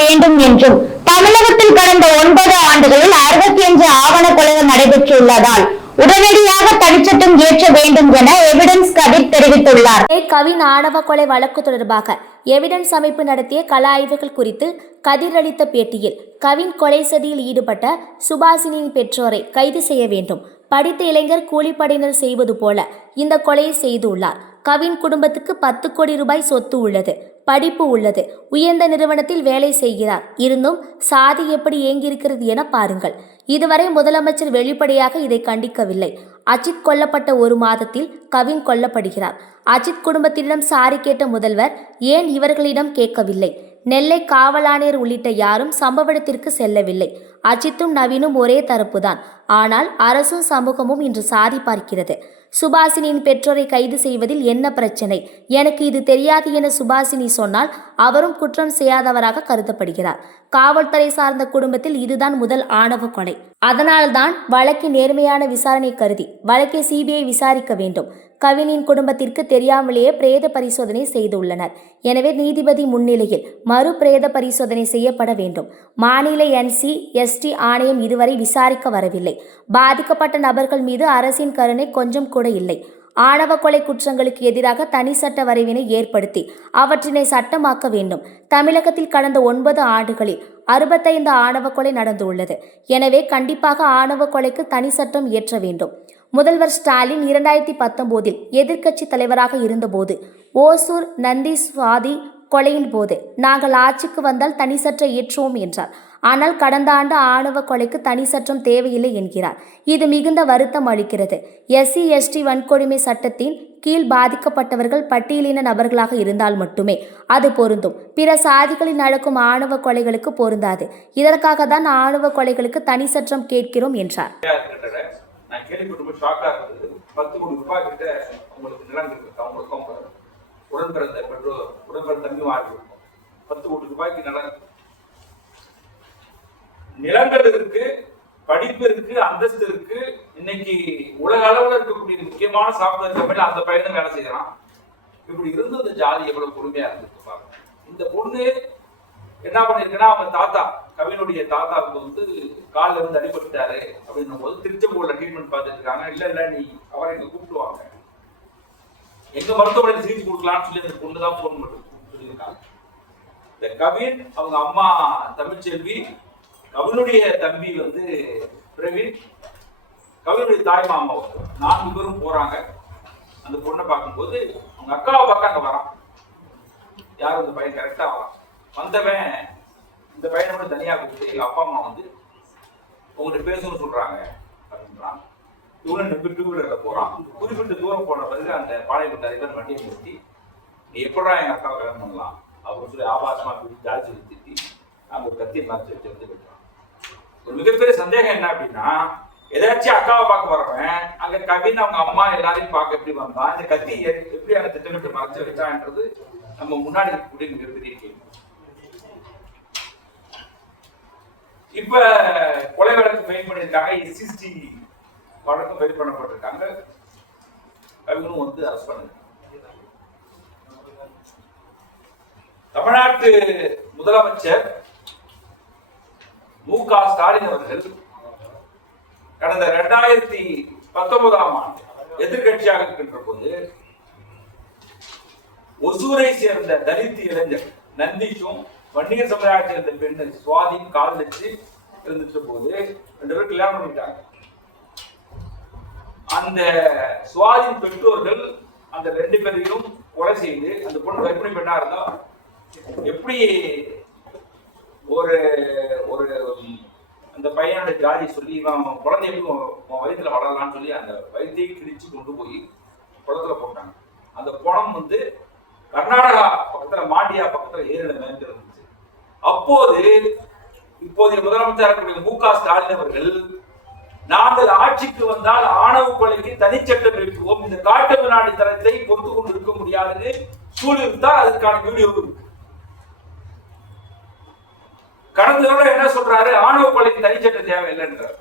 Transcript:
வேண்டும் என்றும் தமிழகத்தில் கடந்த ஒன்பது ஆண்டுகளில் அறுபத்தி அஞ்சு ஆவண கொலைகள் நடைபெற்றுள்ளதால் உடனடியாக தனிச்சட்டம் இயற்ற வேண்டும் என எவிடன்ஸ் கதிர் தெரிவித்துள்ளார். கவின் ஆணவ கொலை வழக்கு தொடர்பாக எவிடன்ஸ் அமைப்பு நடத்திய கள ஆய்வுகள் குறித்து கதிர் அளித்த பேட்டியில் கவின் கொலை சதியில் ஈடுபட்ட சுபாசினியின் பெற்றோரை கைது செய்ய வேண்டும். படித்த இளைஞர் கூலிப்படையினர் செய்வது போல இந்த கொலையை செய்துள்ளார். கவின் குடும்பத்துக்கு பத்து கோடி ரூபாய் சொத்து உள்ளது படிப்பு உள்ளது உயர்ந்த நிறுவனத்தில் வேலை செய்கிறார். இருந்தும் சாதி எப்படி ஏங்கியிருக்கிறது என பாருங்கள். இதுவரை முதலமைச்சர் வெளிப்படையாக இதை கண்டிக்கவில்லை. அஜித் கொல்லப்பட்ட ஒரு மாதத்தில் கவின் கொல்லப்படுகிறார். அஜித் குடும்பத்திடம் சாரி கேட்ட முதல்வர் ஏன் இவர்களிடம் கேட்கவில்லை? நெல்லை காவலாணையர் உள்ளிட்ட யாரும் சம்பவ இடத்திற்கு செல்லவில்லை. அஜித்தும் நவீனும் ஒரே தரப்பு தான் ஆனால் அரசும் சமூகமும் இன்று சாதி பார்க்கிறது. சுபாசினியின் பெற்றோரை கைது செய்வதில் என்ன பிரச்சனை? எனக்கு இது தெரியாது என சுபாசினி சொன்னால் அவரும் குற்றம் செய்யாதவராக கருதப்படுகிறார். காவல்துறை சார்ந்த குடும்பத்தில் இதுதான் முதல் ஆணவ கொலை. அதனால்தான் வழக்கின் நேர்மையான விசாரணை கருதி வழக்கை சிபிஐ விசாரிக்க வேண்டும். கவினின் குடும்பத்திற்கு தெரியாமலேயே பிரேத பரிசோதனை செய்துள்ளனர். எனவே நீதிபதி முன்னிலையில் மறு பிரேத பரிசோதனை செய்யப்பட வேண்டும். மாநில என்சி எஸ்டி ஆணையம் இதுவரை விசாரிக்க வரவில்லை. பாதிக்கப்பட்ட நபர்கள் மீது அரசின் கருணை கொஞ்சம் கூட இல்லை. ஆணவ கொலை குற்றங்களுக்கு எதிராக தனி சட்ட வரைவினை ஏற்படுத்தி அவற்றினை சட்டமாக்க வேண்டும். தமிழகத்தில் கடந்த ஒன்பது ஆண்டுகளில் அறுபத்தைந்து ஆணவ கொலை நடந்துள்ளது. எனவே கண்டிப்பாக ஆணவ கொலைக்கு தனி சட்டம் இயற்ற வேண்டும். முதல்வர் ஸ்டாலின் இரண்டாயிரத்தி பத்தொன்பதில் எதிர்க்கட்சி தலைவராக இருந்தபோது ஓசூர் நந்தி சுவாதி கொலையின் போது நாங்கள் ஆட்சிக்கு வந்தால் தனி சட்டம் இயற்றுவோம் என்றார். ஆனால் கடந்த ஆண்டு ஆணவ கொலைக்கு தனி சட்டம் தேவையில்லை என்கிறார். இது மிகுந்த வருத்தம் அளிக்கிறது. எஸ்சி எஸ்டி வன்கொடுமை சட்டத்தின் கீழ் பாதிக்கப்பட்டவர்கள் பட்டியலின நபர்களாக இருந்தால் மட்டுமே அது பொருந்தும். பிற சாதிகளில் நடக்கும் ஆணவ கொலைகளுக்கு பொருந்தாது. இதற்காக தான் ஆணவ கொலைகளுக்கு தனி சட்டம் கேட்கிறோம் என்றார். உடன்பிறந்த பெற்றோர் உடன்பிறந்த தம்பி வாங்கி பத்து கோடி ரூபாய்க்கு நிலம் நிலங்கள் இருக்கு படிப்பு இருக்கு அந்தஸ்து இருக்கு இன்னைக்கு உலக அளவில் இருக்கக்கூடிய முக்கியமான சாஃப்ட்வேர் கம்பெனில அந்த பையனும் வேலை செய்யறான். இப்படி இருந்து அந்த ஜாதி எவ்வளவு கொடுமையா இருந்திருக்கு பாருங்க. இந்த பொண்ணு என்ன பண்ணிருக்குன்னா அவங்க தாத்தா கவினுடைய தாத்தாவுக்கு வந்து காலில் இருந்து அடிபட்டுட்டாரு அப்படின்னும் போது திருச்செங்கோடுல ட்ரீட்மெண்ட் பார்த்துட்டு இருக்காங்க. இல்ல இல்ல நீ அவரை இங்க கூப்பிடுவாங்க எங்க மருத்துவமனையில் சிகிச்சை கொடுக்கலாம்னு சொல்லி அந்த பொண்ணு தான் போன் பண்ணி சொல்லியிருக்காங்க. இந்த கவின் அவங்க அம்மா தமிழ்ச்செல்வி கவினுடைய தம்பி வந்து பிரவீன் கவினுடைய தாய் மாமா ஒருத்தர். நான்கு பேரும் போறாங்க. அந்த பொண்ணை பார்க்கும்போது அவங்க அக்காவை பார்க்க அங்க வரான். யாரும் அந்த பையன்? கரெக்டா வரான். வந்தவன் இந்த பையனை மட்டும் தனியா கொடுத்து எங்க அப்பா அம்மா வந்து உங்கள்கிட்ட பேசணும்னு சொல்றாங்க அப்படின்றான். இவனை நம்பி டூ வீலர்ல போறான் குறிப்பிட்ட தூரம் போன பிறகு அந்த பாளையப்பட்ட அதிபர் வண்டியை நிறுத்தி நீ எப்படா எங்க அக்காவை கல்யாணம் பண்ணலாம்? அப்படின்னு சொல்லி ஆபாசமா பிடிச்சி ஜாதி திட்டி நாங்க ஒரு கத்தியை மறைச்சு வச்சு வந்து விட்டுறான் ஒரு மிகப்பெரிய சந்தேகம் என்ன அப்படின்னா ஏதாச்சும் அக்காவை பார்க்க வர்றேன் அங்க கவின் அவங்க அம்மா எல்லாரையும் பார்க்க எப்படி வந்தான் இந்த கத்தி எப்படி அந்த திட்டமிட்டு மறைச்சு வச்சான்றது நம்ம முன்னாடி இருக்கக்கூடிய மிகப்பெரிய கேள்வி. இப்ப கொலை வழக்கு ஃபைல் பண்ணியிருக்காங்க எஸ்சிஸ்டி வழக்கு ஃபைல் பண்ணப்பட்டிருக்காங்க. கவினும் வந்து அரசு பண்ணுங்க. தமிழ்நாட்டு முதலமைச்சர் மு க ஸ்டாலின் அவர்கள் கடந்த இரண்டாயிரத்தி பத்தொன்பதாம் ஆண்டு எதிர்கட்சியாக இருக்கின்ற போது ஒசூரை சேர்ந்த தலித் இளைஞர் நந்தீஷும் வன்னியர் சமுதாயத்தை சேர்ந்த பெண் சுவாதியும் வச்சு இருந்துட்ட போது ரெண்டு பேரும் கல்யாணம் பண்ணிட்டாங்க. அந்த சுவாதியின் பெற்றோர்கள் அந்த ரெண்டு பேரையும் கொலை செய்து அந்த பொண்ணு எப்படி பெண்ணா இருந்தா எப்படி ஒரு அந்த ஜாதி சொல்லி இவன் குழந்தை எப்படி உன் வயிற்றுல வளரலான்னு வளரலாம்னு சொல்லி அந்த வயிற்றை கிழிச்சு கொண்டு போய் குளத்துல போட்டாங்க. அந்த குளம் வந்து கர்நாடகா பக்கத்துல மாண்டியா பக்கத்துல ஏரியில மேய்ந்து இருந்துச்சு. அப்போது இப்போதைய முதலமைச்சர் மு க ஸ்டாலின் அவர்கள் நாங்கள் ஆட்சிக்கு வந்தால் ஆணவ கொலைக்கு தனிச்சட்டம் இருக்குவோம் இந்த காட்டு வினாடி தரத்தை பொறுத்து கொண்டு இருக்க முடியாதுன்னு சூழ்நிறுத்தால் அதுக்கான வீடியோ இருக்கு. கடந்த என்ன சொல்றாரு? ஆணவ கொலைக்கு தனிச்சட்டம் தேவையில்லைன்றார்.